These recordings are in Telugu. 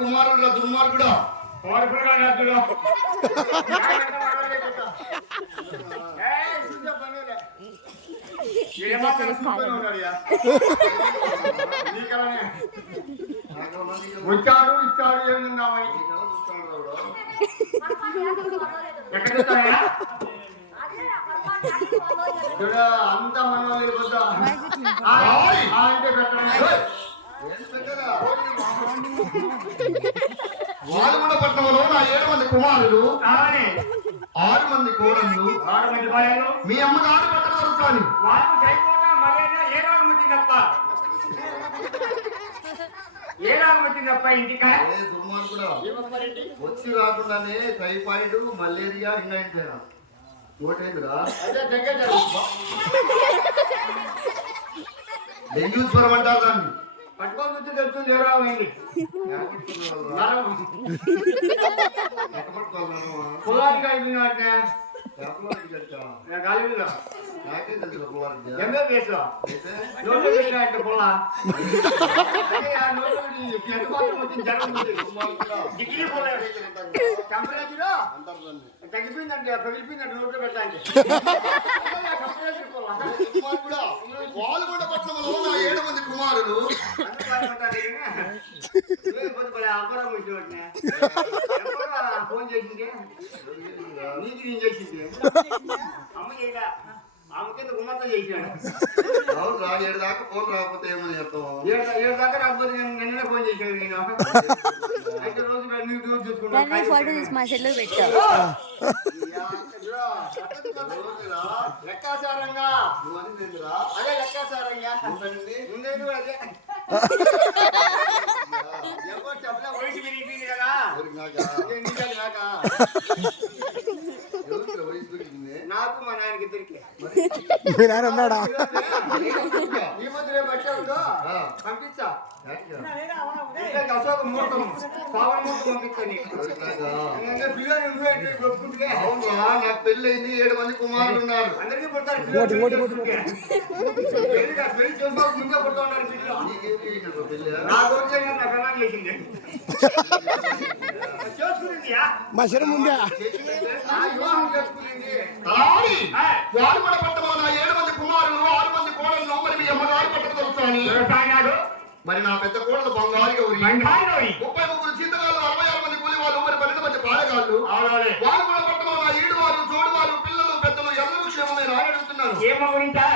కుమారుడు దుర్మార్గుడా వచ్చాడు ఇచ్చాడు ఏముందామని అంత మనవాళ్ళు అంటే వాలుగుండపట్నంలో నా 7 మంది కుమారులు 6 మంది కోడళ్ళు మీ అమ్మగారు పట్టదరుస్తాను వచ్చి రాకుండానే టైఫాయిడ్ మలేరియా ఇంకా ఓటేందురా డెంగ్యూ జ్వరం అంటారు దాన్ని పట్టుకొని వచ్చి తెలుస్తుంది ఎవరో పొలానికి అయిపోయినా ఎంబీబీఎస్ లో పొలా డిగ్రీ తగ్గిపోయిందంటే పగిలిపోయిందంటే నోట్లో పెట్టడానికి వాలుగొండపట్నంలో నా 7 మంది కుమారులు ఫోన్ చేసింది నీకు నేను చేసింది అమ్మ చేయడా ఆమెకేంత గుమ్మతో చేసాడు అవును 7 దాకా ఫోన్ రాకపోతే ఏమని చెప్తాం 7 దాకా రాకపోతే నేను నిన్ననే ఫోన్ చేశాను నేను అయితే రోజు చూసుకుంటాను ఫోటో తీసి మా సెల్లో పెట్టావు లెక్కాచారంగా అదే లెక్కాచారంగా ముందు అదే చెప్పలే వయసు పెరిగిపోయింది కదా నాకు మా నాయనకి ఇద్దరికి ఈ మధ్య బట్టే ఉందో పంపించా అశోక ముహూర్తం పావన ముహూర్తం పంపిస్తాను నాకు పెళ్ళయింది 7 మంది కుమారులు ఉన్నారు అందరికీ పుడతారు పెళ్లి చేసుకోక ముందే పుడతా ఉన్నారు నా గురించి నా పెళ్ళం చేసింది చేసుకునింది మా శరం ముందే వివాహం చేసుకునింది వాలుగొండపట్నంలో నా 7 మంది కుమారులు 6 మంది కోడళ్ళు మరి మీ అమ్మగారు పట్టదలుస్తాను మరి నా పెద్ద కోడలు బంగారు గౌరి 33 చీతగాళ్ళు 66 మంది కూలి వాళ్ళు మరి 12 మంది పాలగాళ్ళు వాలుగొండపట్నంలో నా 7 వారు జోడు వారు పిల్లలు పెద్దలు ఎవరు క్షేమమే రాని అడుగుతున్నారు ఏమో గురించా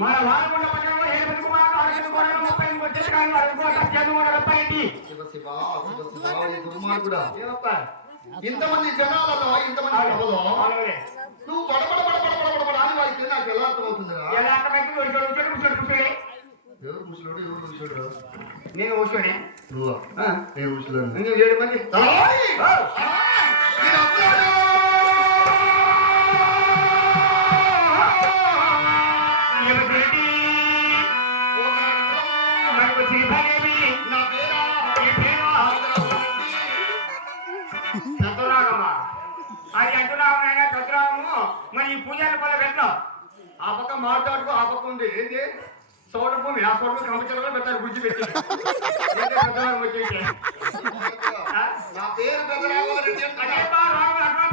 మన వారకొండ పట్టణంలో 7 కుమారులు 6 కోడలు 30 జీతకాలు 60 శివ శివ శివ శివ ఈ దుర్మార్గుడా. ఏమప్పా ఇంతమంది జనాలలో ఇంతమంది సభలో నువ్వు బడబడ బడబడ బడబడ అని వాయిస్తే నాకు ఎలా అర్థమవుతుందిరా? ఎలా అర్థమైతే కూర్చోడు ఎవరు ముసలోడు ఎవరు ముసలోడు? నేను కూర్చోనే నువ్వా? నేను ముసలోడు. నువ్వు 7 మంది అది అంటున్నావు నాయన చతురాము. మరి ఈ పూజారి పనులు పెట్టాం ఆ పక్క మాట్లాడుకో ఆ పక్క ఉంది ఏంటి సోడ భూమి ఆ సోడ కంపచలో పెట్టారు గుజ్జి పెట్టి చతురాము వచ్చేసి నా పేరు పెదరామారెడ్డి అదే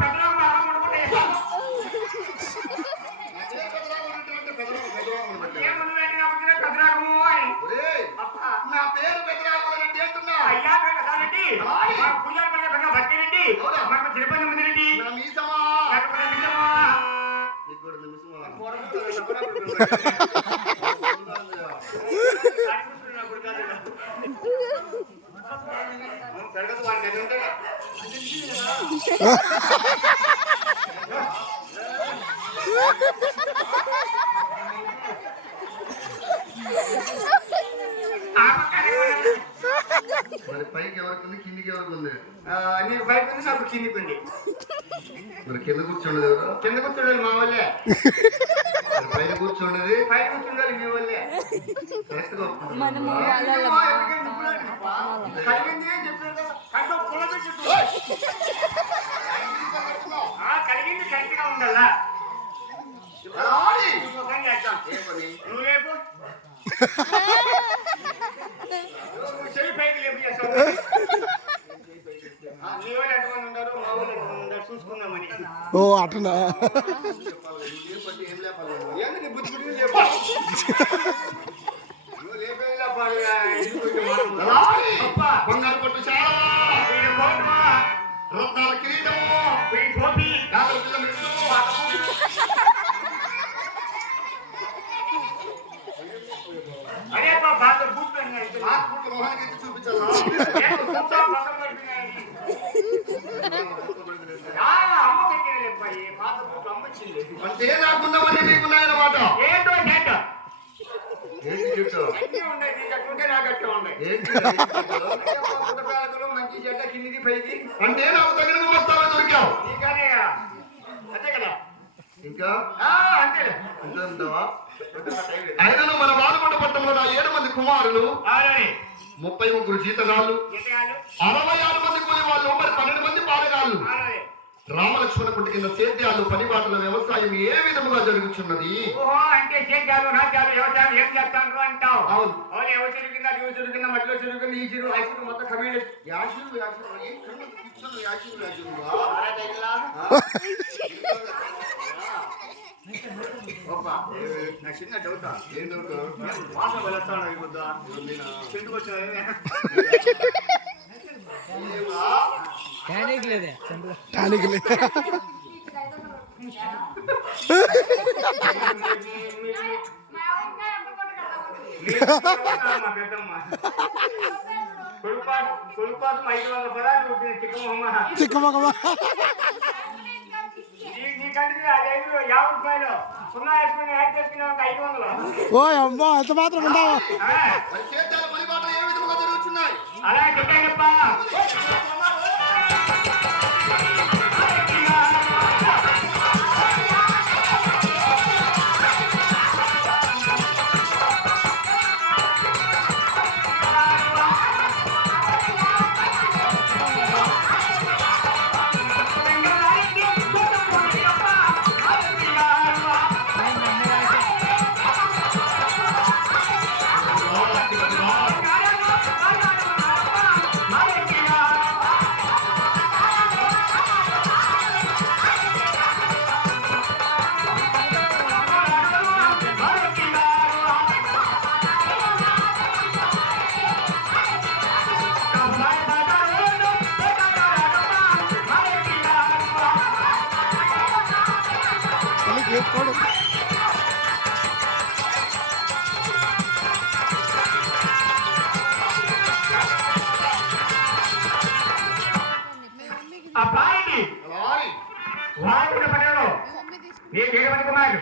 పెద్దరాము అనుకుంటే పెద్దరాము అని నా పేరు పెదరామారెడ్డి అంటున్నా. అయ్యా కదారెడ్డి పూజారి పనులు పెట్టిన భక్తిరెడ్డి మనకు తిరుపతి మంది రెడ్డి నా మీసమా లేకపోతే నిజమా నీకు కూడా నిమిషమా మరి పైకి ఎవరికి ఉంది కిందికి ఎవరికి ఉంది? నీకు బయట ఉంది నాకు కిందికి ఉంది. మరి కింద కూర్చోండదు ఎవరు? కింద కూర్చుండాలి మా వాళ్ళే. పైన కూర్చోండది పైన కూర్చుండాలి మీ వాళ్ళే. కరెక్ట్ గా కలిగింది చెప్పారు కదా కంట్లో పుల్ల పెట్టి కలిగింది కరెక్ట్ గా ఉండాలా? నువ్వు లేపు చెయ్యి పైకి లేపు చేస్తావు. మీ వాళ్ళు ఎంతమంది ఉన్నారు మా వాళ్ళు ఎంతమంది ఉన్నారు చూసుకుందామని. ఓ అటనా ఏంది బుద్ధి బుద్ధి చెప్పాలి నువ్వు లేపేలా బంగారు పట్టు చాలా రత్నాల కిరీటము గాజుల పిల్ల మెట్లు అదే బాధ బుద్ధి ఆకుపుట్ల మొహానికి ఎత్తి చూపించాలా? అమ్మ పెట్టినలేపాయి పాత బుద్ధి అమ్మ వచ్చింది అంటే నాకున్నవన్నీ నీకున్నాయన్నమాట. ఏంటో ఏంటో ఏంటి చెట్టు? అన్నీ ఉన్నాయి నీ కట్టుంటే నా కట్టే ఉన్నాయి. ఏంటి పుట్టకాలకులు మంచి చెడ్డ కిందికి పైకి అంటే నాకు తగిన గుమస్తావే దొరికావు. నీకనే అంతే కదా ఇంకా అంతేలే ఇంకా ఉంటావా? అయినను మన బాలకొండ పట్టణంలో నా 7 మంది కుమారులు 33 జీతగాళ్ళు 66 మంది కూలి వాళ్ళు మరి 12 మంది పాలగాళ్ళు రామలక్ష్మణ కుట్టి కింద సేద్యాలు పనిబాటల వ్యవసాయం ఏ విధముగా జరుగుతున్నది? అంటే సేద్యాలు నాట్యాలు వ్యవసాయం ఏం చేస్తాను అంటావు? అవును అవును ఎవరు చెరుకున్నా దిగు చెరుకున్నా మధ్యలో చెరుకున్నా ఈ చెరువు ఆ చెరువు మొత్తం కమ్యూనిటీ యాశులు యాశులు ఏం కళ్ళు కూర్చొని యాశులు యాశులు నా చిన్న డౌట్ ఏం డౌట్? వాసన వెళ్తాను ఈ ముద్ద చెట్టుకు వచ్చిన టానిక్ లేదు మా పెద్దమ్మ కొడుపాటు 500 పదాలు చిక్కమొక్కమా నీకంటే అదేదో 50 రూపాయలు సున్నా వేసుకుని యాడ్ చేసుకున్నాం 500. ఓ అమ్మా ఎంత మాత్రం ఉండవు. సేద్యాల పనిబాటలు ఏ విధముగా జరుగుతున్నాయి? అలా చెప్పాయప్ప వాడు పడ్డాడు నీ 7 మంది కుమారులు